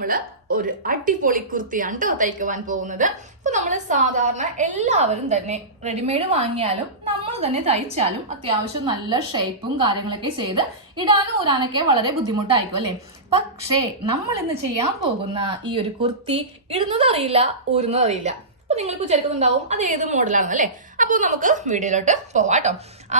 നമ്മള് ഒരു അടിപൊളി കുർത്തിയാണ് കേട്ടോ തയ്ക്കുവാൻ പോകുന്നത്. ഇപ്പൊ നമ്മള് സാധാരണ എല്ലാവരും തന്നെ റെഡിമെയ്ഡ് വാങ്ങിയാലും നമ്മൾ തന്നെ തയ്ച്ചാലും അത്യാവശ്യം നല്ല ഷേപ്പും കാര്യങ്ങളൊക്കെ ചെയ്ത് ഇടാനും ഊരാനൊക്കെ വളരെ ബുദ്ധിമുട്ടായിരിക്കും അല്ലെ. പക്ഷേ നമ്മൾ ഇന്ന് ചെയ്യാൻ പോകുന്ന ഈ ഒരു കുർത്തി ഇടുന്നത് അറിയില്ല, ഊരുന്നത് അറിയില്ല. അപ്പൊ നിങ്ങൾക്ക് വിചാരിക്കുന്നുണ്ടാവും അത് ഏത് മോഡലാണെന്ന് അല്ലെ. അപ്പൊ നമുക്ക് വീഡിയോയിലോട്ട് പോവാട്ടോ.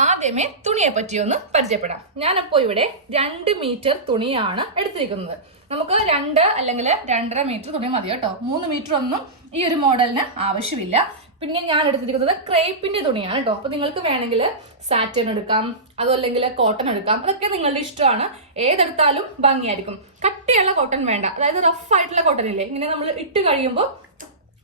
ആദ്യമേ തുണിയെ പറ്റി ഒന്ന് പരിചയപ്പെടാം. ഞാനപ്പോ ഇവിടെ 2 മീറ്റർ തുണിയാണ് എടുത്തിരിക്കുന്നത്. നമുക്ക് 2 അല്ലെങ്കിൽ 2.5 മീറ്റർ തുണി മതി കേട്ടോ. 3 മീറ്റർ ഒന്നും ഈ ഒരു മോഡലിന് ആവശ്യമില്ല. പിന്നെ ഞാൻ എടുത്തിരിക്കുന്നത് ക്രേപ്പിന്റെ തുണിയാണ് കേട്ടോ. അപ്പൊ നിങ്ങൾക്ക് വേണമെങ്കിൽ സാറ്റൻ എടുക്കാം, അതല്ലെങ്കിൽ കോട്ടൺ എടുക്കാം. അതൊക്കെ നിങ്ങളുടെ ഇഷ്ടമാണ്. ഏതെടുത്താലും ഭംഗിയായിരിക്കും. കട്ടിയുള്ള കോട്ടൺ വേണ്ട, അതായത് റഫ് ആയിട്ടുള്ള കോട്ടൺ ഇല്ലേ, ഇങ്ങനെ നമ്മൾ ഇട്ട് കഴിയുമ്പോൾ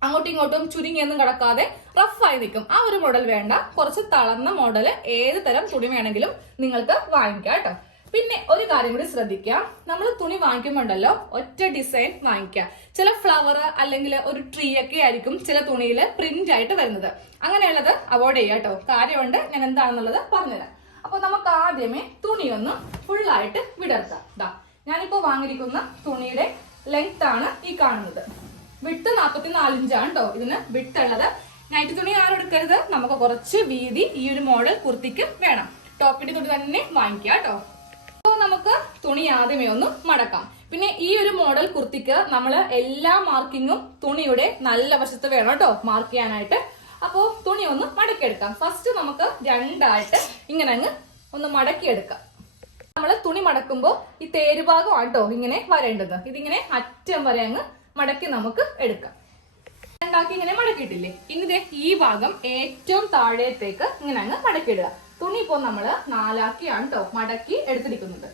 അങ്ങോട്ടും ഇങ്ങോട്ടും ചുരുങ്ങിയൊന്നും കിടക്കാതെ റഫായി നിൽക്കും. ആ ഒരു മോഡൽ വേണ്ട. കുറച്ച് തളർന്ന മോഡൽ ഏത് തരം തുണി വേണമെങ്കിലും നിങ്ങൾക്ക് വാങ്ങിക്കാം കേട്ടോ. പിന്നെ ഒരു കാര്യം കൂടി ശ്രദ്ധിക്കാം, നമ്മൾ തുണി വാങ്ങിക്കുമ്പോണ്ടല്ലോ ഒറ്റ ഡിസൈൻ വാങ്ങിക്കാം. ചില ഫ്ലവർ അല്ലെങ്കിൽ ഒരു ട്രീ ഒക്കെ ആയിരിക്കും ചില തുണിയിൽ പ്രിന്റ് ആയിട്ട് വരുന്നത്. അങ്ങനെയുള്ളത് അവോയ്ഡ് ചെയ്യാം കേട്ടോ. കാര്യമുണ്ട്, ഞാൻ എന്താണെന്നുള്ളത് പറഞ്ഞുതരാം. അപ്പൊ നമുക്ക് ആദ്യമേ തുണി ഒന്ന് ഫുള്ളായിട്ട് വിടർത്താം. ദാ ഞാനിപ്പോ വാങ്ങിയിരിക്കുന്ന തുണിയുടെ ലെങ്ത് ആണ് ഈ കാണുന്നത്. വിട്ട് 44 ഇഞ്ചാണ് കേട്ടോ ഇതിന് വിട്ടുള്ളത്. നൈറ്റ് തുണി ആരും എടുക്കരുത്. നമുക്ക് കുറച്ച് വീതി ഈ ഒരു മോഡൽ കുർത്തിക്ക് വേണം. ടോപ്പിന്റെ തുണി തന്നെ വാങ്ങിക്കുക കേട്ടോ. അപ്പൊ നമുക്ക് തുണി ആദ്യമേ ഒന്ന് മടക്കാം. പിന്നെ ഈ ഒരു മോഡൽ കുർത്തിക്ക് നമ്മള് എല്ലാ മാർക്കിങ്ങും തുണിയുടെ നല്ല വശത്ത് വേണം കേട്ടോ മാർക്ക് ചെയ്യാനായിട്ട്. അപ്പോ തുണി ഒന്ന് മടക്കിയെടുക്കാം. ഫസ്റ്റ് നമുക്ക് രണ്ടായിട്ട് ഇങ്ങനെ അങ്ങ് ഒന്ന് മടക്കിയെടുക്കാം. നമ്മള് തുണി മടക്കുമ്പോൾ ഈ തേരുഭാഗമാണ് കേട്ടോ ഇങ്ങനെ വരേണ്ടത്. ഇതിങ്ങനെ അറ്റം വരെ അങ്ങ് മടക്കി നമുക്ക് എടുക്കാം. രണ്ടാക്കി ഇങ്ങനെ മടക്കിയിട്ടില്ലേ, ഇനി ഈ ഭാഗം ഏറ്റവും താഴേത്തേക്ക് ഇങ്ങനെ അങ്ങ് മടക്കിയിടുക. തുണി ഇപ്പോൾ നമ്മള് 4 ആക്കിയാണ് കേട്ടോ മടക്കി എടുത്തിരിക്കുന്നത്.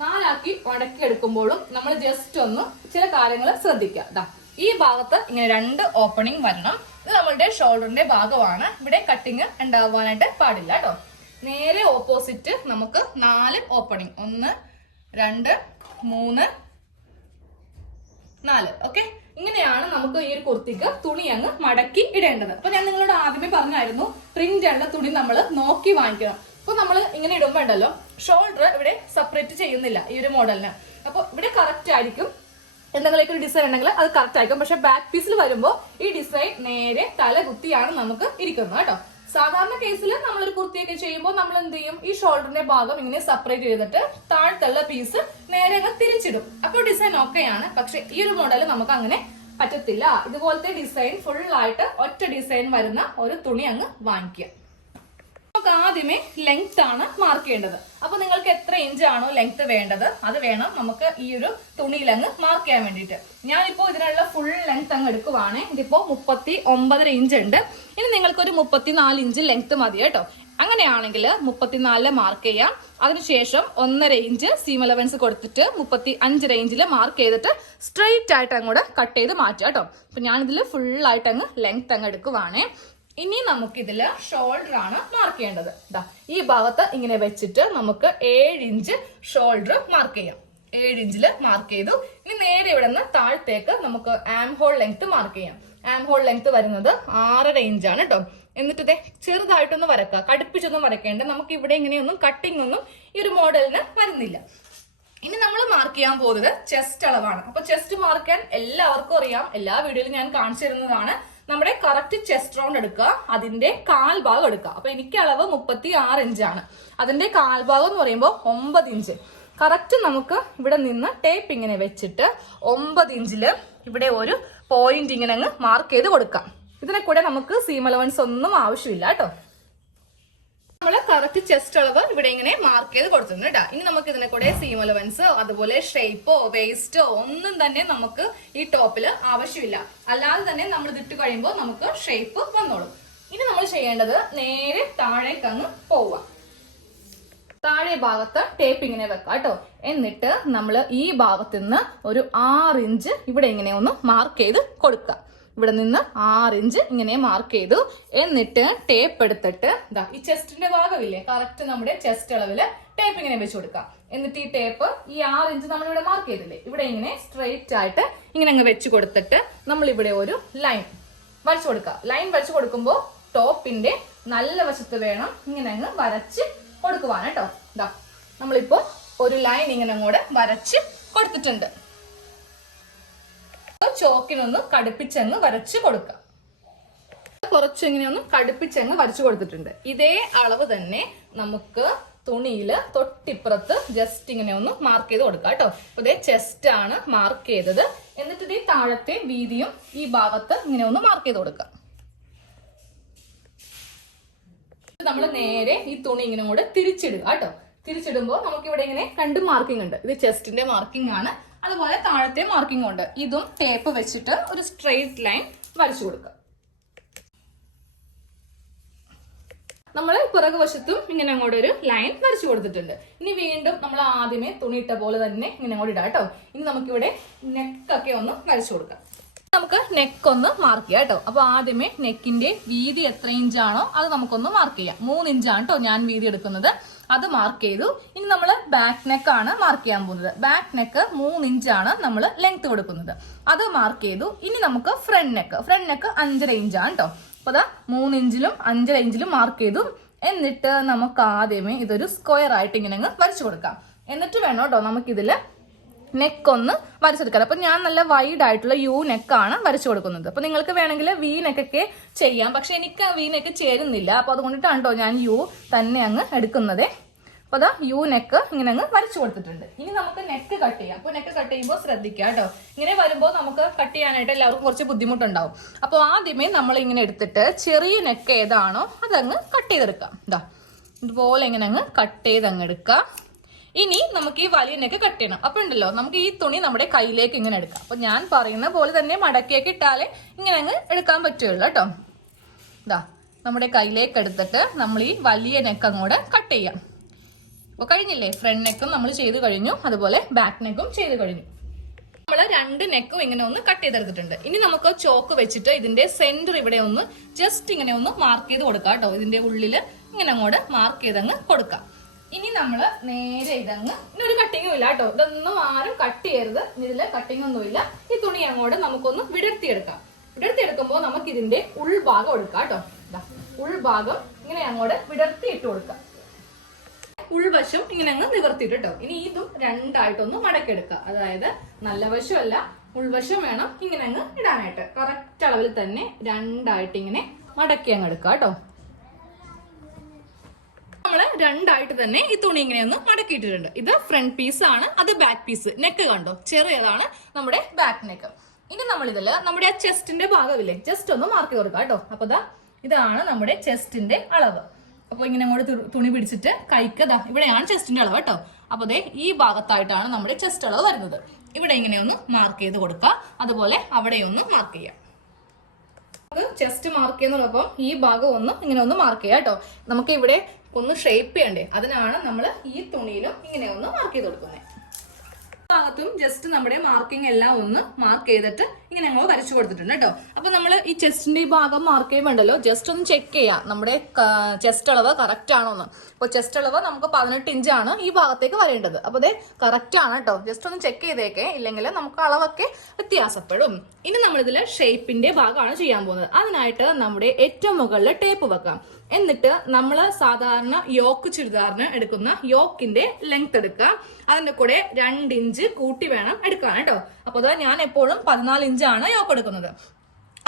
4 ആക്കി മടക്കി എടുക്കുമ്പോഴും നമ്മൾ ജസ്റ്റ് ഒന്ന് ചില കാര്യങ്ങൾ ശ്രദ്ധിക്കുക. ഈ ഭാഗത്ത് ഇങ്ങനെ 2 ഓപ്പണിംഗ് വരണം. ഇത് നമ്മളുടെ ഷോൾഡറിന്റെ ഭാഗമാണ്. ഇവിടെ കട്ടിങ് ഉണ്ടാവാനായിട്ട് പാടില്ല കേട്ടോ. നേരെ ഓപ്പോസിറ്റ് നമുക്ക് 4 ഓപ്പണിംഗ്, 1 2 3 4. ഓക്കെ, ഇങ്ങനെയാണ് നമുക്ക് ഈ ഒരു കുർത്തിക്ക് തുണി അങ്ങ് മടക്കി ഇടേണ്ടത്. അപ്പൊ ഞാൻ നിങ്ങളോട് ആദ്യമേ പറഞ്ഞായിരുന്നു പ്രിന്റ് ഉള്ള തുണി നമ്മൾ നോക്കി വാങ്ങിക്കണം. അപ്പൊ നമ്മൾ ഇങ്ങനെ ഇടുമ്പോ ഉണ്ടല്ലോ ഷോൾഡർ ഇവിടെ സെപ്പറേറ്റ് ചെയ്യുന്നില്ല ഈ ഒരു മോഡലിന്. അപ്പൊ ഇവിടെ കറക്റ്റ് ആയിരിക്കും. എന്തെങ്കിലും ഒരു ഡിസൈൻ ഉണ്ടെങ്കിൽ അത് കറക്റ്റ് ആയിരിക്കും. പക്ഷെ ബാക്ക് പീസിൽ വരുമ്പോൾ ഈ ഡിസൈൻ നേരെ തല കുത്തിയാണ് നമുക്ക് ഇരിക്കുന്നത് കേട്ടോ. സാധാരണ കേസിൽ നമ്മളൊരു കുർത്തിയൊക്കെ ചെയ്യുമ്പോൾ നമ്മൾ എന്ത് ചെയ്യും, ഈ ഷോൾഡറിന്റെ ഭാഗം ഇങ്ങനെ സെപ്പറേറ്റ് ചെയ്തിട്ട് താഴത്തുള്ള പീസ് നേരെ തിരിച്ചിടും. അപ്പോൾ ഡിസൈൻ ഓക്കെയാണ്. പക്ഷെ ഈ ഒരു മോഡൽ നമുക്ക് അങ്ങനെ പറ്റത്തില്ല. ഇതുപോലത്തെ ഡിസൈൻ ഫുൾ ആയിട്ട് ഒറ്റ ഡിസൈൻ വരുന്ന ഒരു തുണി അങ്ങ് വാങ്ങിക്കുക. നമുക്ക് ആദ്യമേ ലെങ്ത് ആണ് മാർക്ക് ചെയ്യേണ്ടത്. അപ്പൊ നിങ്ങൾക്ക് എത്ര ഇഞ്ചാണോ ലെങ്ത് വേണ്ടത് അത് വേണം നമുക്ക് ഈ ഒരു തുണിയിൽ അങ്ങ് മാർക്ക് ചെയ്യാൻ വേണ്ടിയിട്ട്. ഞാനിപ്പോ ഇതിനുള്ള ഫുൾ ലെങ്ത് അങ്ങ് എടുക്കുവാണ്. ഇതിപ്പോ 39.5 ഇഞ്ച് ഉണ്ട്. ഇനി നിങ്ങൾക്കൊരു 34 ഇഞ്ച് ലെങ്ത് മതി കേട്ടോ. അങ്ങനെയാണെങ്കിൽ 34 മാർക്ക് ചെയ്യാം. അതിനുശേഷം 1.5 ഇഞ്ച് സീം അലവൻസ് കൊടുത്തിട്ട് 35 റേഞ്ചിൽ മാർക്ക് ചെയ്തിട്ട് സ്ട്രെയിറ്റ് ആയിട്ട് അങ്ങോട്ട് കട്ട് ചെയ്ത് മാറ്റുക കേട്ടോ. അപ്പൊ ഞാനിതിൽ ഫുൾ ആയിട്ട് അങ്ങ് ലെങ്ത് അങ്ങ് എടുക്കുവാണേ. ഇനി നമുക്ക് ഇതില് ഷോൾഡർ ആണ് മാർക്ക് ചെയ്യേണ്ടത്. ഈ ഭാഗത്ത് ഇങ്ങനെ വെച്ചിട്ട് നമുക്ക് 7 ഇഞ്ച് ഷോൾഡർ മാർക്ക് ചെയ്യാം. 7 ഇഞ്ചില് മാർക്ക് ചെയ്തു. ഇനി നേരെ ഇവിടെ നിന്ന് താഴത്തേക്ക് നമുക്ക് ആം ഹോൾ ലെങ്ത് മാർക്ക് ചെയ്യാം. ആം ഹോൾ ലെങ്ത് വരുന്നത് 6.5 ഇഞ്ചാണ് കേട്ടോ. എന്നിട്ട് ഇതേ ചെറുതായിട്ടൊന്ന് വരക്കുക. കടുപ്പിച്ചൊന്നും വരയ്ക്കേണ്ട. നമുക്ക് ഇവിടെ ഇങ്ങനെയൊന്നും കട്ടിംഗ് ഒന്നും ഈ ഒരു മോഡലിന് വരുന്നില്ല. ഇനി നമ്മൾ മാർക്ക് ചെയ്യാൻ പോകുന്നത് ചെസ്റ്റ് അളവാണ്. അപ്പൊ ചെസ്റ്റ് മാർക്ക് ചെയ്യാൻ എല്ലാവർക്കും അറിയാം. എല്ലാ വീഡിയോയിലും ഞാൻ കാണിച്ചു തരുന്നതാണ്. നമ്മുടെ കറക്റ്റ് ചെസ്റ്റ് റൗണ്ട് എടുക്കുക, അതിന്റെ കാൽഭാഗം എടുക്കുക. അപ്പൊ എനിക്ക് അളവ് 36 ഇഞ്ചാണ്. അതിന്റെ കാൽഭാഗം എന്ന് പറയുമ്പോൾ 9 ഇഞ്ച്. കറക്റ്റ് നമുക്ക് ഇവിടെ നിന്ന് ടേപ്പ് ഇങ്ങനെ വെച്ചിട്ട് 9 ഇഞ്ചില് ഇവിടെ ഒരു പോയിന്റ് ഇങ്ങനെ അങ്ങ് മാർക്ക് ചെയ്ത് കൊടുക്കാം. ഇതിനെ കൂടെ നമുക്ക് സീം അലവൻസ് ഒന്നും ആവശ്യമില്ല കേട്ടോ. നമ്മള് കറക്റ്റ് ചെസ്റ്റ് അളവ് ഇവിടെ ഇങ്ങനെ മാർക്ക് ചെയ്ത് കൊടുത്തിട്ടുണ്ട് കേട്ടോ. ഇനി നമുക്ക് ഇതിനെ കൂടെ സീം അലവൻസോ അതുപോലെ ഷേപ്പോ വേസ്റ്റോ ഒന്നും തന്നെ നമുക്ക് ഈ ടോപ്പില് ആവശ്യമില്ല. അല്ലാതെ തന്നെ നമ്മൾ ഇതിട്ട് കഴിയുമ്പോൾ നമുക്ക് ഷേപ്പ് വന്നോളും. ഇനി നമ്മൾ ചെയ്യേണ്ടത് നേരെ താഴേക്ക് അങ്ങ് പോവാം. താഴെ ഭാഗത്ത് ടേപ്പ് ഇങ്ങനെ വെക്കാം കേട്ടോ. എന്നിട്ട് നമ്മൾ ഈ ഭാഗത്ത് നിന്ന് ഒരു 6 ഇഞ്ച് ഇവിടെ ഇങ്ങനെ ഒന്ന് മാർക്ക് ചെയ്ത് കൊടുക്കാം. ഇവിടെ നിന്ന് 6 ഇഞ്ച് ഇങ്ങനെ മാർക്ക് ചെയ്തു. എന്നിട്ട് ടേപ്പ് എടുത്തിട്ട് ഈ ചെസ്റ്റിന്റെ ഭാഗമില്ലേ, കറക്റ്റ് നമ്മുടെ ചെസ്റ്റ് അളവില് ടേപ്പ് ഇങ്ങനെ വെച്ച് കൊടുക്കാം. എന്നിട്ട് ഈ ടേപ്പ് ഈ 6 ഇഞ്ച് നമ്മൾ ഇവിടെ മാർക്ക് ചെയ്തില്ലേ, ഇവിടെ ഇങ്ങനെ സ്ട്രെയിറ്റ് ആയിട്ട് ഇങ്ങനെ അങ്ങ് വെച്ച് കൊടുത്തിട്ട് നമ്മൾ ഇവിടെ ഒരു ലൈൻ വരച്ചു കൊടുക്കാം. ലൈൻ വരച്ചു കൊടുക്കുമ്പോൾ ടോപ്പിന്റെ നല്ല വശത്ത് വേണം ഇങ്ങനെ അങ്ങ് വരച്ച് കൊടുക്കുവാൻ കേട്ടോ. നമ്മളിപ്പോ ഒരു ലൈൻ ഇങ്ങനെ അങ്ങോട്ട് വരച്ച് കൊടുത്തിട്ടുണ്ട്. ചോക്കിനൊന്ന് കടുപ്പിച്ചങ്ങ് വരച്ച് കൊടുക്കാം. കുറച്ചിങ്ങനെ ഒന്ന് കടുപ്പിച്ചങ്ങ് വരച്ചു കൊടുത്തിട്ടുണ്ട്. ഇതേ അളവ് തന്നെ നമുക്ക് തുണിയില് തൊട്ടിപ്പുറത്ത് ജസ്റ്റ് ഇങ്ങനെ ഒന്ന് മാർക്ക് ചെയ്ത് കൊടുക്കാം കേട്ടോ. അപ്പൊ ഇതേ ചെസ്റ്റ് ആണ് മാർക്ക് ചെയ്തത്. എന്നിട്ട് ഇതേ താഴത്തെ വീതിയും ഈ ഭാഗത്ത് ഇങ്ങനെ ഒന്ന് മാർക്ക് ചെയ്ത് കൊടുക്കാം. നമ്മൾ നേരെ ഈ തുണി ഇങ്ങനെ കൂടെ തിരിച്ചിടുക കേട്ടോ. തിരിച്ചിടുമ്പോൾ നമുക്ക് ഇവിടെ ഇങ്ങനെ രണ്ട് മാർക്കിംഗ് ഉണ്ട്. ഇത് ചെസ്റ്റിന്റെ മാർക്കിംഗ് ആണ്, അതുപോലെ താഴത്തെ മാർക്കിംഗ് ഉണ്ട്. ഇതും ടേപ്പ് വെച്ചിട്ട് ഒരു സ്ട്രെയിറ്റ് ലൈൻ വരച്ചു കൊടുക്കുക. നമ്മൾ പുറകുവശത്തും ഇങ്ങനെ അങ്ങോട്ട് ഒരു ലൈൻ വരച്ചു കൊടുത്തിട്ടുണ്ട്. ഇനി വീണ്ടും നമ്മൾ ആദ്യമേ തുണി ഇട്ട പോലെ തന്നെ ഇങ്ങനെ അങ്ങോട്ട് ഇടാം കേട്ടോ. ഇനി നമുക്കിവിടെ നെക്കൊക്കെ ഒന്ന് വരച്ചു കൊടുക്കാം. നമുക്ക് നെക്ക് ഒന്ന് മാർക്ക് ചെയ്യാം കേട്ടോ. അപ്പൊ ആദ്യമേ നെക്കിന്റെ വീതി എത്ര ഇഞ്ചാണോ അത് നമുക്കൊന്ന് മാർക്ക് ചെയ്യാം. 3 ഇഞ്ചാണ് കേട്ടോ ഞാൻ വീതി എടുക്കുന്നത്. അത് മാർക്ക് ചെയ്തു. ഇനി നമ്മൾ ബാക്ക് നെക്ക് ആണ് മാർക്ക് ചെയ്യാൻ പോകുന്നത്. ബാക്ക് നെക്ക് 3 ഇഞ്ചാണ് നമ്മൾ ലെങ്ത് കൊടുക്കുന്നത്. അത് മാർക്ക് ചെയ്തു. ഇനി നമുക്ക് ഫ്രണ്ട് നെക്ക് 5.5 ഇഞ്ചാണ് കേട്ടോ. അപ്പൊ അതാ 3 ഇഞ്ചിലും 5.5 ഇഞ്ചിലും മാർക്ക് ചെയ്തു. എന്നിട്ട് നമുക്ക് ആദ്യമേ ഇതൊരു സ്ക്വയർ ആയിട്ട് ഇങ്ങനെ അങ്ങ് വരച്ചു കൊടുക്കാം. എന്നിട്ട് വേണം കേട്ടോ നമുക്കിതില് നെക്ക് ഒന്ന് വരച്ചെടുക്കാം. അപ്പൊ ഞാൻ നല്ല വൈഡ് ആയിട്ടുള്ള യു നെക്കാണ് വരച്ചു കൊടുക്കുന്നത്. അപ്പൊ നിങ്ങൾക്ക് വേണമെങ്കിൽ വി നെക്കൊക്കെ ചെയ്യാം. പക്ഷെ എനിക്ക് ആ വി നെക്ക് ചേരുന്നില്ല. അപ്പൊ അതുകൊണ്ടിട്ടാണ് കേട്ടോ ഞാൻ യു തന്നെ അങ്ങ് എടുക്കുന്നത്. അപ്പൊ അതാ യു നെക്ക് ഇങ്ങനെ അങ്ങ് വരച്ചു കൊടുത്തിട്ടുണ്ട്. ഇനി നമുക്ക് നെക്ക് കട്ട് ചെയ്യാം. അപ്പൊ നെക്ക് കട്ട് ചെയ്യുമ്പോൾ ശ്രദ്ധിക്കുക കേട്ടോ. ഇങ്ങനെ വരുമ്പോൾ നമുക്ക് കട്ട് ചെയ്യാനായിട്ട് എല്ലാവർക്കും കുറച്ച് ബുദ്ധിമുട്ടുണ്ടാവും. അപ്പോൾ ആദ്യമേ നമ്മൾ ഇങ്ങനെ എടുത്തിട്ട് ചെറിയ നെക്ക് ഏതാണോ അതങ്ങ് കട്ട് ചെയ്തെടുക്കാം. ഇതാ ഇതുപോലെ ഇങ്ങനെ അങ്ങ് കട്ട് ചെയ്ത് അങ്ങ് എടുക്കാം. ഇനി നമുക്ക് ഈ വലിയ നെക്ക് കട്ട് ചെയ്യണം. അപ്പൊ ഉണ്ടല്ലോ നമുക്ക് ഈ തുണി നമ്മുടെ കയ്യിലേക്ക് ഇങ്ങനെ എടുക്കാം. അപ്പൊ ഞാൻ പറയുന്ന പോലെ തന്നെ മടക്കിയൊക്കെ ഇട്ടാലേ ഇങ്ങനെ അങ്ങ് എടുക്കാൻ പറ്റുള്ളൂ കേട്ടോ. ഇതാ നമ്മുടെ കയ്യിലേക്ക് എടുത്തിട്ട് നമ്മൾ ഈ വലിയ നെക്ക് അങ്ങോട്ട് കട്ട് ചെയ്യാം. അപ്പൊ കഴിഞ്ഞില്ലേ? ഫ്രണ്ട് നെക്കും നമ്മൾ ചെയ്ത് കഴിഞ്ഞു, അതുപോലെ ബാക്ക് നെക്കും ചെയ്ത് കഴിഞ്ഞു. നമ്മൾ 2 നെക്കും ഇങ്ങനെ ഒന്ന് കട്ട് ചെയ്തെടുത്തിട്ടുണ്ട്. ഇനി നമുക്ക് ചോക്ക് വെച്ചിട്ട് ഇതിന്റെ സെന്റർ ഇവിടെ ഒന്ന് ജസ്റ്റ് ഇങ്ങനെ ഒന്ന് മാർക്ക് ചെയ്ത് കൊടുക്കാം കേട്ടോ. ഇതിന്റെ ഉള്ളില് ഇങ്ങനെ അങ്ങോട്ട് മാർക്ക് ചെയ്തങ്ങ് കൊടുക്കാം. ഇനി നമ്മൾ നേരെ ഇതങ്ങ് ഇനി ഒരു കട്ടിങ്ങും ഇല്ല കേട്ടോ. ഇതൊന്നും ആരും കട്ട് ചെയ്യരുത്. ഇതില് കട്ടിങ് ഒന്നുമില്ല. ഈ തുണി അങ്ങോട്ട് നമുക്കൊന്ന് വിടർത്തിയെടുക്കാം. വിടർത്തിയെടുക്കുമ്പോൾ നമുക്ക് ഇതിന്റെ ഉൾഭാഗം എടുക്കാം കേട്ടോ. ഉൾഭാഗം ഇങ്ങനെ അങ്ങോട്ട് വിടർത്തി ഇട്ട് കൊടുക്കാം. ഉൾവശം ഇങ്ങനെ അങ്ങ് നിവർത്തിയിട്ട് കേട്ടോ. ഇനി ഇതും രണ്ടായിട്ടൊന്ന് മടക്കിയെടുക്കുക. അതായത് നല്ല വശമല്ല, ഉൾവശം വേണം ഇങ്ങനെ അങ്ങ് ഇടാനായിട്ട്. കറക്റ്റ് അളവിൽ തന്നെ രണ്ടായിട്ട് ഇങ്ങനെ മടക്കി അങ്ങ് എടുക്കുക കേട്ടോ. നമ്മള് രണ്ടായിട്ട് തന്നെ ഈ തുണി ഇങ്ങനെ ഒന്ന് മടക്കിയിട്ടിട്ടുണ്ട്. ഇത് ഫ്രണ്ട് പീസ് ആണ്, അത് ബാക്ക് പീസ്. നെക്ക് കണ്ടോ, ചെറിയതാണ് നമ്മുടെ ബാക്ക് നെക്ക്. ഇനി നമ്മൾ ഇതില് നമ്മുടെ ആ ചെസ്റ്റിന്റെ ഭാഗമില്ലേ ജസ്റ്റ് ഒന്ന് മാർക്ക് ചെയ്ത് കൊടുക്കാം കേട്ടോ. അപ്പൊ ഇതാണ് നമ്മുടെ ചെസ്റ്റിന്റെ അളവ്. അപ്പൊ ഇങ്ങനെ അങ്ങോട്ട് തുണി പിടിച്ചിട്ട് കൈക്കതാ ഇവിടെയാണ് ചെസ്റ്റിന്റെ അളവ് കേട്ടോ. അപ്പൊ ഈ ഭാഗത്തായിട്ടാണ് നമ്മുടെ ചെസ്റ്റ് അളവ് വരുന്നത്. ഇവിടെ ഇങ്ങനെ ഒന്ന് മാർക്ക് ചെയ്ത് കൊടുക്കുക. അതുപോലെ അവിടെ ഒന്ന് മാർക്ക് ചെയ്യാം. ചെസ്റ്റ് മാർക്ക് ചെയ്യുന്നതോടൊപ്പം ഈ ഭാഗം ഒന്ന് ഇങ്ങനെ ഒന്ന് മാർക്ക് ചെയ്യാം കേട്ടോ. നമുക്ക് ഇവിടെ ഒന്ന് ഷേപ്പ് ചെയ്യണ്ടേ, അതിനാണ് നമ്മൾ ഈ തുണിയിലും ഇങ്ങനെ ഒന്ന് മാർക്ക് ചെയ്ത് കൊടുക്കുന്നത്. ഭാഗത്തും ജസ്റ്റ് നമ്മുടെ മാർക്കിംഗ് എല്ലാം ഒന്ന് മാർക്ക് ചെയ്തിട്ട് ഇങ്ങനെ ഞങ്ങൾ വരച്ചു കൊടുത്തിട്ടുണ്ട് കേട്ടോ. അപ്പൊ നമ്മൾ ഈ ചെസ്റ്റിന്റെ ഈ ഭാഗം മാർക്ക് ചെയ്യുമ്പോണ്ടല്ലോ ജസ്റ്റ് ഒന്ന് ചെക്ക് ചെയ്യാം നമ്മുടെ ചെസ്റ്റ് അളവ് കറക്റ്റ് ആണോ എന്ന്. അപ്പോൾ ചെസ്റ്റ് അളവ് നമുക്ക് 18 ഇഞ്ചാണ് ഈ ഭാഗത്തേക്ക് വരേണ്ടത്. അപ്പൊ അത് കറക്റ്റ് ആണ് കേട്ടോ. ജസ്റ്റ് ഒന്ന് ചെക്ക് ചെയ്തേക്കെ, ഇല്ലെങ്കിൽ നമുക്ക് അളവൊക്കെ വ്യത്യാസപ്പെടും. ഇനി നമ്മളിതിൽ ഷേപ്പിന്റെ ഭാഗമാണ് ചെയ്യാൻ പോകുന്നത്. അതിനായിട്ട് നമ്മുടെ ഏറ്റവും മുകളിൽ ടേപ്പ് വെക്കാം. എന്നിട്ട് നമ്മൾ സാധാരണ യോക്ക് ചുരിദാറിന് എടുക്കുന്ന യോക്കിന്റെ ലെങ്ത് എടുക്കുക. അതിന്റെ കൂടെ 2 ഇഞ്ച് കൂട്ടി വേണം എടുക്കാൻ കേട്ടോ. അപ്പൊ ഞാൻ എപ്പോഴും 14 ഇഞ്ചാണ് യോക്ക് എടുക്കുന്നത്.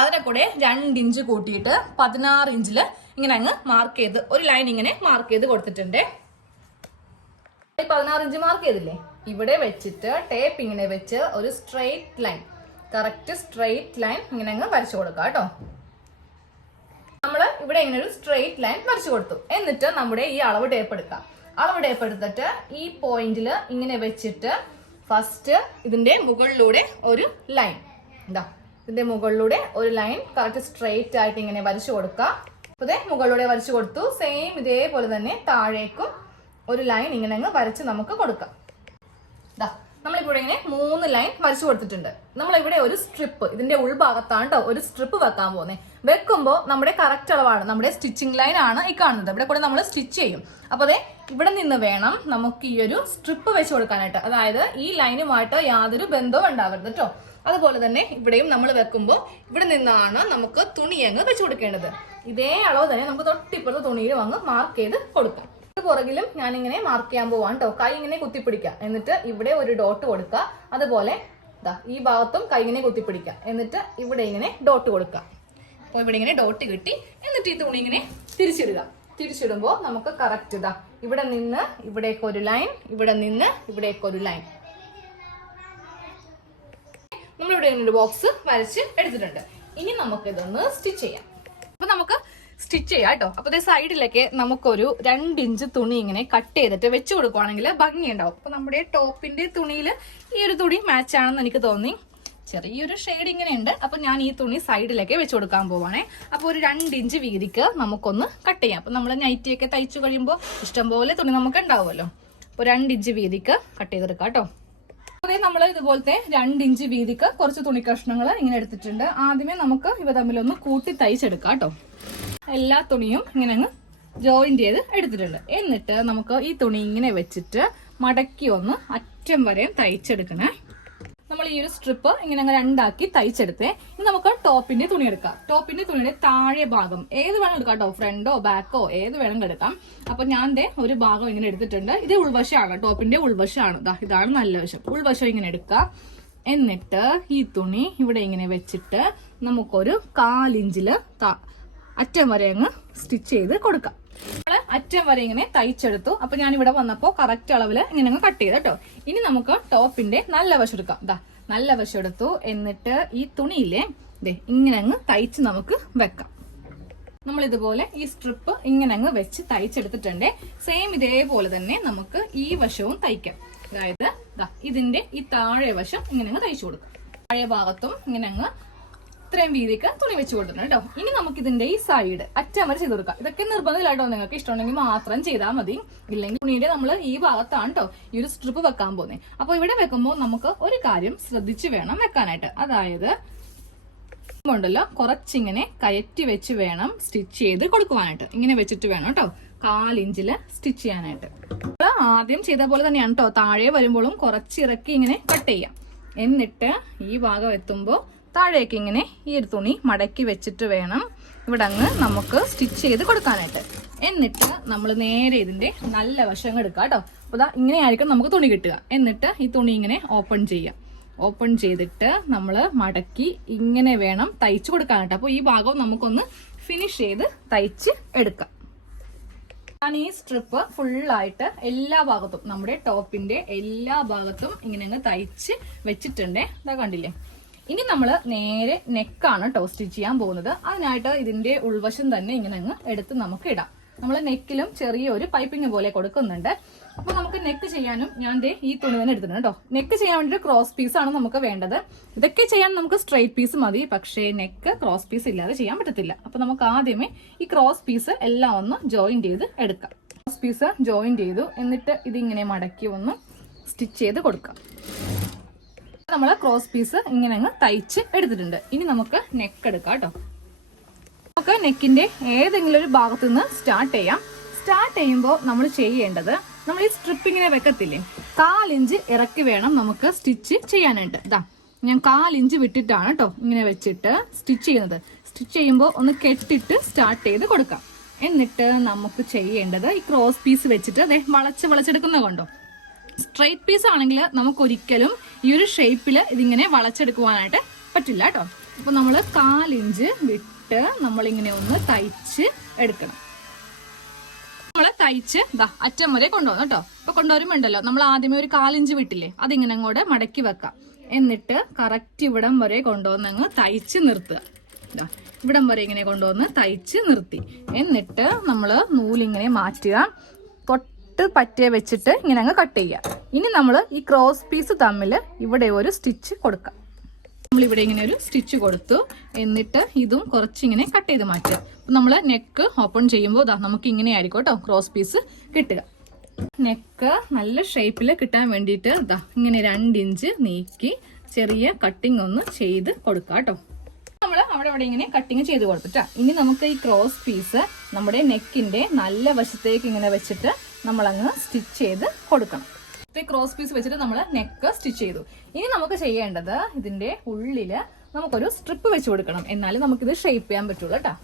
അതിന്റെ കൂടെ 2 ഇഞ്ച് കൂട്ടിയിട്ട് 16 ഇഞ്ചില് ഇങ്ങനെ അങ്ങ് മാർക്ക് ചെയ്ത് ഒരു ലൈൻ ഇങ്ങനെ മാർക്ക് ചെയ്ത് കൊടുത്തിട്ടുണ്ട്. 16 ഇഞ്ച് മാർക്ക് ചെയ്തില്ലേ, ഇവിടെ വെച്ചിട്ട് ടേപ്പ് ഇങ്ങനെ വെച്ച് ഒരു straight line, correct straight line ഇങ്ങനെ അങ്ങ് വരച്ചു കൊടുക്കാം കേട്ടോ. നമ്മൾ ഇവിടെ ഇങ്ങനെ ഒരു സ്ട്രെയിറ്റ് ലൈൻ വരച്ചു കൊടുത്തു. എന്നിട്ട് നമ്മുടെ ഈ അളവ് ടേപ്പ് എടുക്കാം. അളവ് ടേപ്പ് എടുത്തിട്ട് ഈ പോയിന്റിൽ ഇങ്ങനെ വെച്ചിട്ട് ഫസ്റ്റ് ഇതിന്റെ മുകളിലൂടെ ഒരു ലൈൻ, ഇതിന്റെ മുകളിലൂടെ ഒരു ലൈൻ കറക്റ്റ് സ്ട്രെയിറ്റ് ആയിട്ട് ഇങ്ങനെ വരച്ചു കൊടുക്കാം. അപ്പൊ മുകളിലൂടെ വരച്ചു കൊടുത്തു. സെയിം ഇതേപോലെ തന്നെ താഴേക്കും ഒരു ലൈൻ ഇങ്ങനെ അങ്ങ് വരച്ച് നമുക്ക് കൊടുക്കാം. നമ്മളിവിടെ ഇങ്ങനെ 3 ലൈൻ വരച്ചു കൊടുത്തിട്ടുണ്ട്. നമ്മളിവിടെ ഒരു സ്ട്രിപ്പ്, ഇതിന്റെ ഉൾഭാഗത്താണ് കേട്ടോ ഒരു സ്ട്രിപ്പ് വെക്കാൻ പോകുന്നത്. വെക്കുമ്പോൾ നമ്മുടെ കറക്റ്റ് അളവാണ്, നമ്മുടെ സ്റ്റിച്ചിങ് ലൈൻ ആണ് ഈ കാണുന്നത്. ഇവിടെ കൂടെ നമ്മൾ സ്റ്റിച്ച് ചെയ്യും. അപ്പൊ ഇവിടെ നിന്ന് വേണം നമുക്ക് ഈ ഒരു സ്ട്രിപ്പ് വെച്ച് കൊടുക്കാനായിട്ട്. അതായത് ഈ ലൈനുമായിട്ട് യാതൊരു ബന്ധവും ഉണ്ടാവരുത് കേട്ടോ. അതുപോലെ തന്നെ ഇവിടെയും നമ്മൾ വെക്കുമ്പോൾ ഇവിടെ നിന്നാണ് നമുക്ക് തുണി അങ്ങ് വെച്ച് കൊടുക്കേണ്ടത്. ഇതേ അളവ് തന്നെ നമുക്ക് തൊട്ടിപ്പുറത്ത് തുണിയിലും അങ്ങ് മാർക്ക് ചെയ്ത് കൊടുക്കാം. പുറകിലും ഞാനിങ്ങനെ മാർക്ക് ചെയ്യാൻ പോവാണ് കേട്ടോ. കൈ ഇങ്ങനെ കുത്തിപ്പിടിക്കാം. എന്നിട്ട് ഇവിടെ ഒരു ഡോട്ട് കൊടുക്കുക. അതുപോലെ ഈ ഭാഗത്തും കൈ ഇങ്ങനെ കുത്തിപ്പിടിക്കുക. എന്നിട്ട് ഇവിടെ ഇങ്ങനെ ഡോട്ട് കൊടുക്കുക. അപ്പോൾ ഇവിടെ ഇങ്ങനെ ഡോട്ട് കിട്ടി. എന്നിട്ട് ഈ തുണി ഇങ്ങനെ തിരിച്ചിടുക. തിരിച്ചിടുമ്പോൾ നമുക്ക് കറക്റ്റ് ഇവിടെ നിന്ന് ഇവിടേക്ക് ഒരു ലൈൻ, ഇവിടെ നിന്ന് ഇവിടേക്ക് ഒരു ലൈൻ. നമ്മളിവിടെ ഒരു ബോക്സ് വരച്ച് എടുത്തിട്ടുണ്ട്. ഇനി നമുക്ക് ഇതൊന്ന് സ്റ്റിച്ച് ചെയ്യാം. അപ്പൊ നമുക്ക് സ്റ്റിച്ച് ചെയ്യാം കേട്ടോ. അപ്പൊ ഇതേ സൈഡിലൊക്കെ നമുക്കൊരു 2 ഇഞ്ച് തുണി ഇങ്ങനെ കട്ട് ചെയ്തിട്ട് വെച്ച് കൊടുക്കുവാണെങ്കിൽ ഭംഗിയുണ്ടാവും. അപ്പൊ നമ്മുടെ ടോപ്പിന്റെ തുണിയിൽ ഈ ഒരു തുണി മാച്ച് ആണെന്ന് എനിക്ക് തോന്നി. ചെറിയൊരു ഷെയ്ഡ് ഇങ്ങനെ ഉണ്ട്. അപ്പൊ ഞാൻ ഈ തുണി സൈഡിലേക്ക് വെച്ച് കൊടുക്കാൻ പോവാണേ. അപ്പൊ ഒരു 2 ഇഞ്ച് വീതിക്ക് നമുക്കൊന്ന് കട്ട് ചെയ്യാം. അപ്പൊ നമ്മൾ നൈറ്റിയൊക്കെ തയ്ച്ചു കഴിയുമ്പോൾ ഇഷ്ടംപോലെ തുണി നമുക്ക് ഉണ്ടാവുമല്ലോ. അപ്പൊ 2 ഇഞ്ച് വീതിക്ക് കട്ട് ചെയ്തെടുക്കാം കേട്ടോ. അതെ, നമ്മൾ ഇതുപോലത്തെ 2 ഇഞ്ച് വീതിക്ക് കുറച്ച് തുണി കഷ്ണങ്ങൾ ഇങ്ങനെ എടുത്തിട്ടുണ്ട്. ആദ്യമേ നമുക്ക് ഇവ തമ്മിലൊന്ന് കൂട്ടി തയ്ച്ചെടുക്കാം കേട്ടോ. എല്ലാ തുണിയും ഇങ്ങനെ അങ്ങ് ജോയിന്റ് ചെയ്ത് എടുത്തിട്ടുണ്ട്. എന്നിട്ട് നമുക്ക് ഈ തുണി ഇങ്ങനെ വെച്ചിട്ട് മടക്കി ഒന്ന് അറ്റം വരെ തയ്ച്ചെടുക്കണേ. നമ്മൾ ഈ ഒരു സ്ട്രിപ്പ് ഇങ്ങനെ അങ്ങ് 2 ആക്കി തയ്ച്ചെടുത്തേ. ഇനി നമുക്ക് ടോപ്പിന്റെ തുണി എടുക്കാം. ടോപ്പിന്റെ തുണിയുടെ താഴെ ഭാഗം ഏത് വേണം എടുക്കാം കേട്ടോ. ഫ്രണ്ടോ ബാക്കോ ഏത് വേണമെങ്കിൽ എടുക്കാം. അപ്പൊ ഞാൻ ഒരു ഭാഗം ഇങ്ങനെ എടുത്തിട്ടുണ്ട്. ഇത് ഉൾവശമാണ്, ടോപ്പിന്റെ ഉൾവശമാണ്. ഇതാണ് നല്ല വശം. ഉൾവശം ഇങ്ങനെ എടുക്കാം. എന്നിട്ട് ഈ തുണി ഇവിടെ ഇങ്ങനെ വെച്ചിട്ട് നമുക്കൊരു 1/4 ഇഞ്ചില് അറ്റം വരെ അങ്ങ് സ്റ്റിച്ച് ചെയ്ത് കൊടുക്കാം. നമ്മള് അറ്റം വരെ ഇങ്ങനെ തയ്ച്ചെടുത്തു. അപ്പൊ ഞാൻ ഇവിടെ വന്നപ്പോ കറക്റ്റ് അളവില് ഇങ്ങനെ അങ്ങ് കട്ട് ചെയ്ത് കേട്ടോ. ഇനി നമുക്ക് ടോപ്പിന്റെ നല്ല വശം എടുക്കാം. നല്ല വശം എടുത്തു. എന്നിട്ട് ഈ തുണിയിലെ ഇങ്ങനെ അങ്ങ് തയ്ച്ച് നമുക്ക് വെക്കാം. നമ്മൾ ഇതുപോലെ ഈ സ്ട്രിപ്പ് ഇങ്ങനെ അങ്ങ് വെച്ച് തയ്ച്ചെടുത്തിട്ടുണ്ട്. സെയിം ഇതേപോലെ തന്നെ നമുക്ക് ഈ വശവും തയ്ക്കാം. അതായത് ഇതിന്റെ ഈ താഴെ വശം ഇങ്ങനെ അങ്ങ് തയ്ച്ചു കൊടുക്കാം. താഴെ ഭാഗത്തും ഇങ്ങനെ അങ്ങ് ഇത്രയും വീതിക്ക് തുണി വെച്ച് കൊടുത്തിട്ടുണ്ട് കേട്ടോ. ഇനി നമുക്ക് ഇതിന്റെ ഈ സൈഡ് അറ്റം വരെ ചെയ്ത് കൊടുക്കാം. ഇതൊക്കെ നിർബന്ധമില്ലാട്ടോ, നിങ്ങൾക്ക് ഇഷ്ടമുണ്ടെങ്കിൽ മാത്രം ചെയ്താൽ മതി. ഇല്ലെങ്കിൽ തുണിയുടെ നമ്മൾ ഈ ഭാഗത്താണ് കേട്ടോ ഈ ഒരു സ്ട്രിപ്പ് വെക്കാൻ പോകുന്നത്. അപ്പൊ ഇവിടെ വെക്കുമ്പോൾ നമുക്ക് ഒരു കാര്യം ശ്രദ്ധിച്ച് വേണം വെക്കാനായിട്ട്. അതായത് ഉണ്ടല്ലോ കുറച്ചിങ്ങനെ കയറ്റി വെച്ച് വേണം സ്റ്റിച്ച് ചെയ്ത് കൊടുക്കുവാനായിട്ട്. ഇങ്ങനെ വെച്ചിട്ട് വേണം കേട്ടോ 1/4 ഇഞ്ചില് സ്റ്റിച്ച് ചെയ്യാനായിട്ട്. ആദ്യം ചെയ്ത പോലെ തന്നെയാണ് കേട്ടോ. താഴെ വരുമ്പോഴും കുറച്ചിറക്കി ഇങ്ങനെ കട്ട് ചെയ്യാം. എന്നിട്ട് ഈ ഭാഗം എത്തുമ്പോൾ താഴേക്ക് ഇങ്ങനെ ഈ ഒരു തുണി മടക്കി വെച്ചിട്ട് വേണം ഇവിടെ അങ്ങ് നമുക്ക് സ്റ്റിച്ച് ചെയ്ത് കൊടുക്കാനായിട്ട്. എന്നിട്ട് നമ്മൾ നേരെ ഇതിന്റെ നല്ല വശം എടുക്കാം കേട്ടോ. അപ്പൊ ഇങ്ങനെയായിരിക്കും നമുക്ക് തുണി കിട്ടുക. എന്നിട്ട് ഈ തുണി ഇങ്ങനെ ഓപ്പൺ ചെയ്യാം. ഓപ്പൺ ചെയ്തിട്ട് നമ്മൾ മടക്കി ഇങ്ങനെ വേണം തയ്ച്ചു കൊടുക്കാനായിട്ട്. അപ്പൊ ഈ ഭാഗം നമുക്കൊന്ന് ഫിനിഷ് ചെയ്ത് തയ്ച്ച് എടുക്കാം. ഞാൻ ഈ സ്ട്രിപ്പ് ഫുള്ളായിട്ട് എല്ലാ ഭാഗത്തും നമ്മുടെ ടോപ്പിന്റെ എല്ലാ ഭാഗത്തും ഇങ്ങനെ അങ്ങ് തയ്ച്ച് വെച്ചിട്ടുണ്ട്. കണ്ടില്ലേ? ഇനി നമ്മൾ നേരെ നെക്കാണ് കേട്ടോ സ്റ്റിച്ച് ചെയ്യാൻ പോകുന്നത്. അതിനായിട്ട് ഇതിന്റെ ഉൾവശം തന്നെ ഇങ്ങനെ അങ്ങ് എടുത്ത് നമുക്ക് ഇടാം. നമ്മൾ നെക്കിലും ചെറിയൊരു പൈപ്പിംഗ് പോലെ കൊടുക്കുന്നുണ്ട്. അപ്പൊ നമുക്ക് നെക്ക് ചെയ്യാനും ഞാൻ ഈ തുണി തന്നെ എടുത്തിട്ടുണ്ട് കേട്ടോ. നെക്ക് ചെയ്യാൻ വേണ്ടി ക്രോസ് പീസ് ആണ് നമുക്ക് വേണ്ടത്. ഇതൊക്കെ ചെയ്യാൻ നമുക്ക് സ്ട്രെയിറ്റ് പീസ് മതി. പക്ഷേ നെക്ക് ക്രോസ് പീസ് ഇല്ലാതെ ചെയ്യാൻ പറ്റത്തില്ല. അപ്പൊ നമുക്ക് ആദ്യമേ ഈ ക്രോസ് പീസ് എല്ലാം ഒന്ന് ജോയിന്റ് ചെയ്ത് എടുക്കാം. ക്രോസ് പീസ് ജോയിന്റ് ചെയ്തു. എന്നിട്ട് ഇതിങ്ങനെ മടക്കി ഒന്ന് സ്റ്റിച്ച് ചെയ്ത് കൊടുക്കാം. നമ്മൾ ക്രോസ് പീസ് ഇങ്ങനെ അങ്ങ് തയ്ച്ച് എടുത്തിട്ടുണ്ട്. ഇനി നമുക്ക് നെക്ക് എടുക്കാം കേട്ടോ. നമുക്ക് നെക്കിന്റെ ഏതെങ്കിലും ഒരു ഭാഗത്ത് നിന്ന് സ്റ്റാർട്ട് ചെയ്യാം. സ്റ്റാർട്ട് ചെയ്യുമ്പോൾ നമ്മൾ ചെയ്യേണ്ടത്, നമ്മൾ ഈ സ്ട്രിപ്പ് ഇങ്ങനെ വെക്കത്തില്ലേ, 1/4 ഇഞ്ച് ഇറക്കി വേണം നമുക്ക് സ്റ്റിച്ച് ചെയ്യാനായിട്ട്. ഞാൻ 1/4 ഇഞ്ച് വിട്ടിട്ടാണ് കേട്ടോ ഇങ്ങനെ വെച്ചിട്ട് സ്റ്റിച്ച് ചെയ്യുന്നത്. സ്റ്റിച്ച് ചെയ്യുമ്പോൾ ഒന്ന് കെട്ടിട്ട് സ്റ്റാർട്ട് ചെയ്ത് കൊടുക്കാം. എന്നിട്ട് നമുക്ക് ചെയ്യേണ്ടത് ഈ ക്രോസ് പീസ് വെച്ചിട്ട് വളച്ചെടുക്കുന്ന കണ്ടോ. സ്ട്രെയിറ്റ് പീസ് ആണെങ്കിൽ നമുക്ക് ഒരിക്കലും ഈ ഒരു ഷേപ്പിൽ ഇതിങ്ങനെ വളച്ചെടുക്കുവാനായിട്ട് പറ്റില്ല കേട്ടോ. അപ്പൊ നമ്മൾ 1/4 ഇഞ്ച് വിട്ട് നമ്മളിങ്ങനെ ഒന്ന് തയ്ച്ച് എടുക്കണം. നമ്മള് തയ്ച്ച് അറ്റം വരെ കൊണ്ടുപോകും കേട്ടോ. അപ്പൊ കൊണ്ടുവരുമ്പോണ്ടല്ലോ നമ്മൾ ആദ്യമേ ഒരു 1/4 ഇഞ്ച് വിട്ടില്ലേ, അതിങ്ങനെ അങ്ങോട്ട് മടക്കി വെക്കാം. എന്നിട്ട് കറക്റ്റ് ഇവിടം വരെ കൊണ്ടുവന്നങ്ങ് തയ്ച്ച് നിർത്തുക. ഇവിടം വരെ ഇങ്ങനെ കൊണ്ടുവന്ന് തയ്ച്ച് നിർത്തി. എന്നിട്ട് നമ്മള് നൂലിങ്ങനെ മാറ്റുക. പറ്റിയ വെച്ചിട്ട് ഇങ്ങനെ അങ്ങ് കട്ട് ചെയ്യുക. ഇനി നമ്മൾ ഈ ക്രോസ് പീസ് തമ്മിൽ ഇവിടെ ഒരു സ്റ്റിച്ച് കൊടുക്കാം. നമ്മളിവിടെ ഇങ്ങനെ ഒരു സ്റ്റിച്ച് കൊടുത്തു. എന്നിട്ട് ഇതും കുറച്ചിങ്ങനെ കട്ട് ചെയ്ത് മാറ്റുക. അപ്പം നമ്മൾ നെക്ക് ഓപ്പൺ ചെയ്യുമ്പോൾ നമുക്ക് ഇങ്ങനെ ആയിരിക്കും കേട്ടോ ക്രോസ് പീസ് കിട്ടുക. നെക്ക് നല്ല ഷേപ്പിൽ കിട്ടാൻ വേണ്ടിയിട്ട് ഇങ്ങനെ 2 ഇഞ്ച് നീക്കി ചെറിയ കട്ടിങ് ഒന്ന് ചെയ്ത് കൊടുക്കാം കേട്ടോ. നമ്മൾ അവിടെ ഇങ്ങനെ കട്ടിങ് ചെയ്ത് കൊടുത്തിട്ടാ. ഇനി നമുക്ക് ഈ ക്രോസ് പീസ് നമ്മുടെ നെക്കിന്റെ നല്ല വശത്തേക്ക് ഇങ്ങനെ വെച്ചിട്ട് നമ്മളങ്ങ് സ്റ്റിച്ച് ചെയ്ത് കൊടുക്കണം. ക്രോസ് പീസ് വെച്ചിട്ട് നമ്മൾ നെക്ക് സ്റ്റിച്ച് ചെയ്തു. ഇനി നമുക്ക് ചെയ്യേണ്ടത് ഇതിന്റെ ഉള്ളില് നമുക്കൊരു സ്ട്രിപ്പ് വെച്ച് കൊടുക്കണം. എന്നാലും നമുക്കിത് ഷേപ്പ് ചെയ്യാൻ പറ്റുള്ളൂ കേട്ടോ.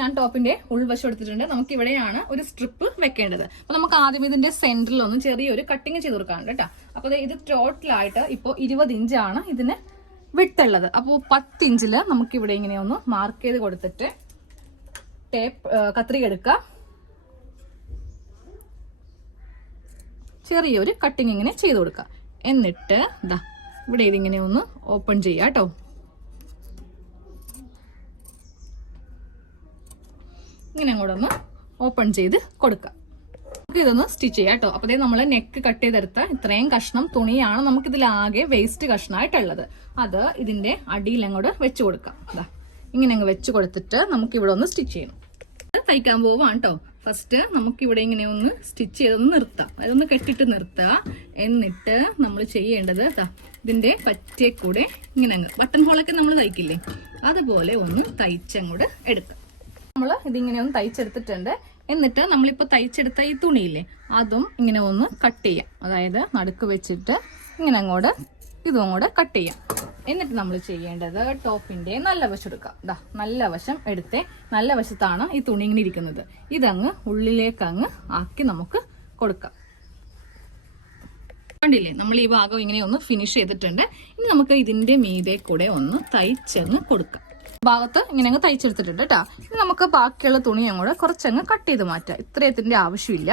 ഞാൻ ടോപ്പിന്റെ ഉൾവശം എടുത്തിട്ടുണ്ട്. നമുക്ക് ഇവിടെയാണ് ഒരു സ്ട്രിപ്പ് വെക്കേണ്ടത്. അപ്പൊ നമുക്ക് ആദ്യം ഇതിന്റെ സെന്ററിലൊന്നും ചെറിയൊരു കട്ടിങ് ചെയ്ത് കൊടുക്കാനുണ്ട് കേട്ടോ. അപ്പൊ ഇത് ടോട്ടലായിട്ട് ഇപ്പോൾ 20 ഇഞ്ചാണ് ഇതിന് വിട്ടുള്ളത്. അപ്പോൾ 10 ഇഞ്ചിൽ നമുക്ക് ഇവിടെ ഇങ്ങനെ ഒന്ന് മാർക്ക് ചെയ്ത് കൊടുത്തിട്ട് കത്രിക എടുക്കുക. ചെറിയൊരു കട്ടിങ് ഇങ്ങനെ ചെയ്ത് കൊടുക്കുക. എന്നിട്ട് ഇതാ ഇവിടെ ഇതിങ്ങനെ ഒന്ന് ഓപ്പൺ ചെയ്യുക കേട്ടോ. ഇങ്ങനെ അങ്ങോട്ട് ഒന്ന് ഓപ്പൺ ചെയ്ത് കൊടുക്കുക. നമുക്ക് ഇതൊന്ന് സ്റ്റിച്ച് ചെയ്യാം കേട്ടോ. അപ്പത്തേ നമ്മൾ നെക്ക് കട്ട് ചെയ്തെടുത്ത ഇത്രയും കഷ്ണം തുണിയാണ് നമുക്ക് ഇതിലാകെ വേസ്റ്റ് കഷ്ണമായിട്ടുള്ളത്. അത് ഇതിന്റെ അടിയിൽ അങ്ങോട്ട് വെച്ച് കൊടുക്കാം. അതാ ഇങ്ങനെ അങ്ങ് വെച്ച് കൊടുത്തിട്ട് നമുക്ക് ഇവിടെ ഒന്ന് സ്റ്റിച്ച് ചെയ്യണം. തയ്ക്കാൻ പോവാണ് കേട്ടോ. ഫസ്റ്റ് നമുക്ക് ഇവിടെ ഇങ്ങനെ ഒന്ന് സ്റ്റിച്ച് ചെയ്തൊന്ന് നിർത്താം. അതൊന്ന് കെട്ടിട്ട് നിർത്തുക. എന്നിട്ട് നമ്മൾ ചെയ്യേണ്ടത് ഇതിന്റെ പറ്റിയ കൂടെ ഇങ്ങനെ അങ്ങ് ബട്ടൺ ഹോളൊക്കെ നമ്മൾ തയ്ക്കില്ലേ, അതുപോലെ ഒന്ന് തയ്ച്ചങ്ങോട്ട് എടുക്കാം. നമ്മൾ ഇതിങ്ങനെ ഒന്ന് തയ്ച്ചെടുത്തിട്ടുണ്ട്. എന്നിട്ട് നമ്മളിപ്പോൾ തയ്ച്ചെടുത്ത ഈ തുണിയില്ലേ, അതും ഇങ്ങനെ ഒന്ന് കട്ട് ചെയ്യാം. അതായത് നടുക്ക് വെച്ചിട്ട് ഇങ്ങനെ അങ്ങോട്ട് ഇതും അങ്ങോട്ട് കട്ട് ചെയ്യാം. എന്നിട്ട് നമ്മൾ ചെയ്യേണ്ടത് ടോപ്പിന്റെ നല്ല വശം എടുക്കാം. നല്ല വശം എടുത്തേ, നല്ല വശത്താണ് ഈ തുണി ഇങ്ങനെ ഇരിക്കുന്നത്. ഇതങ്ങ് ഉള്ളിലേക്ക് അങ്ങ് ആക്കി നമുക്ക് കൊടുക്കാം. കണ്ടില്ലേ, നമ്മൾ ഈ ഭാഗം ഇങ്ങനെ ഒന്ന് ഫിനിഷ് ചെയ്തിട്ടുണ്ട്. ഇനി നമുക്ക് ഇതിന്റെ മീതെ കൂടെ ഒന്ന് തയ്ച്ചങ്ങ് കൊടുക്കാം. ഭാഗത്ത് ഇങ്ങനെ അങ്ങ് തയ്ച്ചെടുത്തിട്ടുണ്ട് കേട്ടോ. ഇനി നമുക്ക് ബാക്കിയുള്ള തുണി അങ്ങോട്ട് കുറച്ചങ്ങ് കട്ട് ചെയ്ത് മാറ്റാം. ഇത്രയത്തിന്റെ ആവശ്യമില്ല.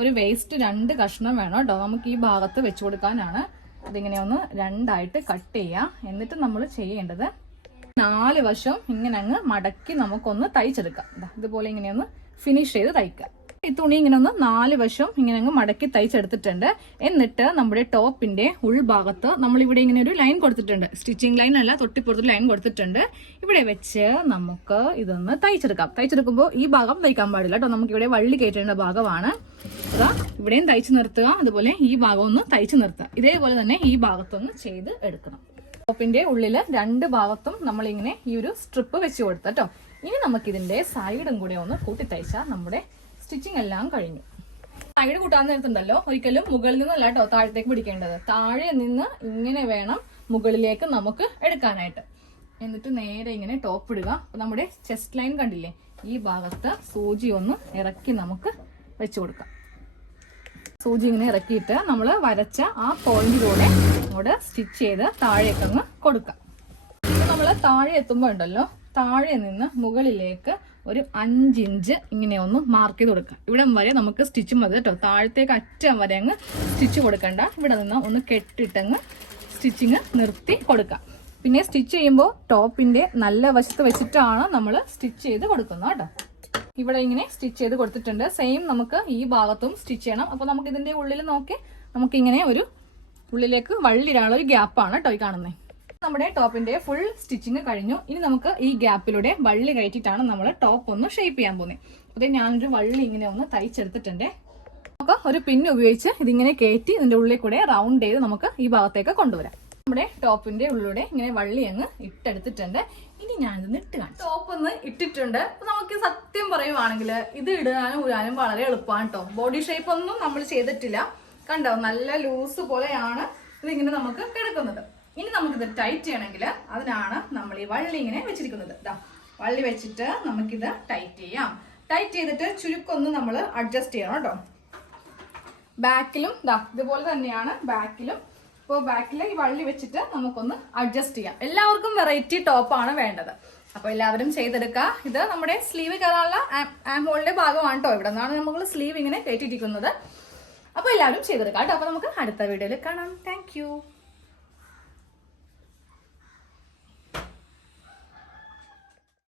ഒരു വേസ്റ്റ് 2 കഷ്ണം വേണം കേട്ടോ. നമുക്ക് ഈ ഭാഗത്ത് വെച്ച് കൊടുക്കാനാണ്. അതിങ്ങനെ ഒന്ന് 2ആയിട്ട് കട്ട് ചെയ്യാം. എന്നിട്ട് നമ്മൾ ചെയ്യേണ്ടത് 4 വശം ഇങ്ങനെ അങ്ങ് മടക്കി നമുക്കൊന്ന് തയ്ച്ചെടുക്കാം. ഇതുപോലെ ഇങ്ങനെ ഒന്ന് ഫിനിഷ് ചെയ്ത് തയ്ക്കാം. ഈ തുണി ഇങ്ങനെ ഒന്ന് 4 വശം ഇങ്ങനെ അങ്ങ് മടക്കി തയ്ച്ചെടുത്തിട്ടുണ്ട്. എന്നിട്ട് നമ്മുടെ ടോപ്പിന്റെ ഉൾഭാഗത്ത് നമ്മൾ ഇവിടെ ഇങ്ങനെ ഒരു ലൈൻ കൊടുത്തിട്ടുണ്ട്. സ്റ്റിച്ചിങ് ലൈൻ അല്ല, തൊട്ടിപ്പുറത്തൊരു ലൈൻ കൊടുത്തിട്ടുണ്ട്. ഇവിടെ വെച്ച് നമുക്ക് ഇതൊന്ന് തയ്ച്ചെടുക്കാം. തയ്ച്ചെടുക്കുമ്പോൾ ഈ ഭാഗം തയ്ക്കാൻ പാടില്ല കേട്ടോ. നമുക്ക് ഇവിടെ വള്ളി കയറ്റേണ്ട ഭാഗമാണ്. അതാ ഇവിടെയും തയ്ച്ചു നിർത്തുക. അതുപോലെ ഈ ഭാഗം ഒന്ന് തയ്ച്ചു നിർത്തുക. ഇതേപോലെ തന്നെ ഈ ഭാഗത്തൊന്ന് ചെയ്ത് എടുക്കണം. ടോപ്പിന്റെ ഉള്ളില് 2 ഭാഗത്തും നമ്മളിങ്ങനെ ഈ ഒരു സ്ട്രിപ്പ് വെച്ച് കൊടുത്ത കേട്ടോ. ഇനി നമുക്ക് ഇതിന്റെ സൈഡും കൂടെ ഒന്ന് കൂട്ടി തയ്ച്ചാൽ നമ്മുടെ സ്റ്റിച്ചിങ് എല്ലാം കഴിഞ്ഞു. സൈഡ് കൂട്ടാൻ നേരത്തുണ്ടല്ലോ, ഒരിക്കലും മുകളിൽ നിന്നല്ല കേട്ടോ താഴത്തേക്ക് പിടിക്കേണ്ടത്. താഴെ നിന്ന് ഇങ്ങനെ വേണം മുകളിലേക്ക് നമുക്ക് എടുക്കാനായിട്ട്. എന്നിട്ട് നേരെ ഇങ്ങനെ ടോപ്പ് ഇടുക. അപ്പൊ നമ്മുടെ ചെസ്റ്റ് ലൈൻ കണ്ടില്ലേ, ഈ ഭാഗത്ത് സൂചി ഒന്ന് ഇറക്കി നമുക്ക് വെച്ചു കൊടുക്കാം. സൂചി ഇങ്ങനെ ഇറക്കിയിട്ട് നമ്മൾ വരച്ച ആ പോയിന്റിലൂടെ അങ്ങോട്ട് സ്റ്റിച്ച് ചെയ്ത് താഴേക്കങ്ങ് കൊടുക്കാം. നമ്മൾ താഴെ എത്തുമ്പോൾ ഉണ്ടല്ലോ, താഴെ നിന്ന് മുകളിലേക്ക് ഒരു 5 ഇഞ്ച് ഇങ്ങനെ ഒന്ന് മാർക്ക് ചെയ്ത് കൊടുക്കാം. ഇവിടം വരെ നമുക്ക് സ്റ്റിച്ച് മതി കേട്ടോ. താഴത്തേക്ക് അറ്റം വരെ അങ്ങ് സ്റ്റിച്ച് കൊടുക്കണ്ട. ഇവിടെ നിന്ന് ഒന്ന് കെട്ടിട്ടങ്ങ് സ്റ്റിച്ചിങ് നിർത്തി കൊടുക്കാം. പിന്നെ സ്റ്റിച്ച് ചെയ്യുമ്പോൾ ടോപ്പിന്റെ നല്ല വശത്ത് വെച്ചിട്ടാണ് നമ്മൾ സ്റ്റിച്ച് ചെയ്ത് കൊടുക്കുന്നത് കേട്ടോ. ഇവിടെ ഇങ്ങനെ സ്റ്റിച്ച് ചെയ്ത് കൊടുത്തിട്ടുണ്ട്. സെയിം നമുക്ക് ഈ ഭാഗത്തും സ്റ്റിച്ച് ചെയ്യണം. അപ്പൊ നമുക്ക് ഇതിന്റെ ഉള്ളിൽ നോക്കി നമുക്കിങ്ങനെ ഒരു ഉള്ളിലേക്ക് വള്ളിയിടാനുള്ള ഒരു ഗ്യാപ്പാണ് കേട്ടോ ഈ കാണുന്നത്. നമ്മുടെ ടോപ്പിന്റെ ഫുൾ സ്റ്റിച്ചിങ് കഴിഞ്ഞു. ഇനി നമുക്ക് ഈ ഗ്യാപ്പിലൂടെ വള്ളി കയറ്റിയിട്ടാണ് നമ്മൾ ടോപ്പ് ഒന്ന് ഷേപ്പ് ചെയ്യാൻ പോകുന്നത്. അപ്പൊ ഞാനൊരു വള്ളി ഇങ്ങനെ ഒന്ന് തയ്ച്ചെടുത്തിട്ടുണ്ട്. നമുക്ക് ഒരു പിന്ന് ഉപയോഗിച്ച് ഇതിങ്ങനെ കയറ്റി ഇതിന്റെ ഉള്ളിൽ കൂടെ റൗണ്ട് ചെയ്ത് നമുക്ക് ഈ ഭാഗത്തേക്ക് കൊണ്ടുവരാം. നമ്മുടെ ടോപ്പിന്റെ ഉള്ളിലൂടെ ഇങ്ങനെ വള്ളി അങ്ങ് ഇട്ടെടുത്തിട്ടുണ്ട്. ഇനി ഞാനിതൊന്ന് ഇട്ട് കാണിച്ചു. ടോപ്പ് ഒന്ന് ഇട്ടിട്ടുണ്ട്. അപ്പൊ നമുക്ക് സത്യം പറയുവാണെങ്കിൽ ഇത് ഇടാനും ഊരാനും വളരെ എളുപ്പമാണ് കേട്ടോ. ബോഡി ഷേപ്പ് ഒന്നും നമ്മൾ ചെയ്തിട്ടില്ല. കണ്ടോ, നല്ല ലൂസ് പോലെയാണ് ഇതിങ്ങനെ നമുക്ക് കിടക്കുന്നത്. ഇനി നമുക്കിത് ടൈറ്റ് ചെയ്യണമെങ്കിൽ അതിനാണ് നമ്മൾ ഈ വള്ളി ഇങ്ങനെ വെച്ചിരിക്കുന്നത്. വള്ളി വെച്ചിട്ട് നമുക്കിത് ടൈറ്റ് ചെയ്യാം. ടൈറ്റ് ചെയ്തിട്ട് ചുരുക്കൊന്ന് നമ്മൾ അഡ്ജസ്റ്റ് ചെയ്യണം കേട്ടോ. ബാക്കിലും ഇതുപോലെ തന്നെയാണ് ബാക്കിലും. ഇപ്പോൾ ബാക്കിൽ ഈ വള്ളി വെച്ചിട്ട് നമുക്കൊന്ന് അഡ്ജസ്റ്റ് ചെയ്യാം. എല്ലാവർക്കും വെറൈറ്റി ടോപ്പാണ് വേണ്ടത്. അപ്പോൾ എല്ലാവരും ചെയ്തെടുക്കുക. ഇത് നമ്മുടെ സ്ലീവ് കയറാനുള്ള ആം ഹോളിന്റെ ഭാഗമാണ് കേട്ടോ. ഇവിടെ നിന്നാണ് നമ്മൾ സ്ലീവ് ഇങ്ങനെ കയറ്റിയിരിക്കുന്നത്. അപ്പോൾ എല്ലാവരും ചെയ്തെടുക്കാം കേട്ടോ. അപ്പോൾ നമുക്ക് അടുത്ത വീഡിയോയിൽ കാണാം. താങ്ക്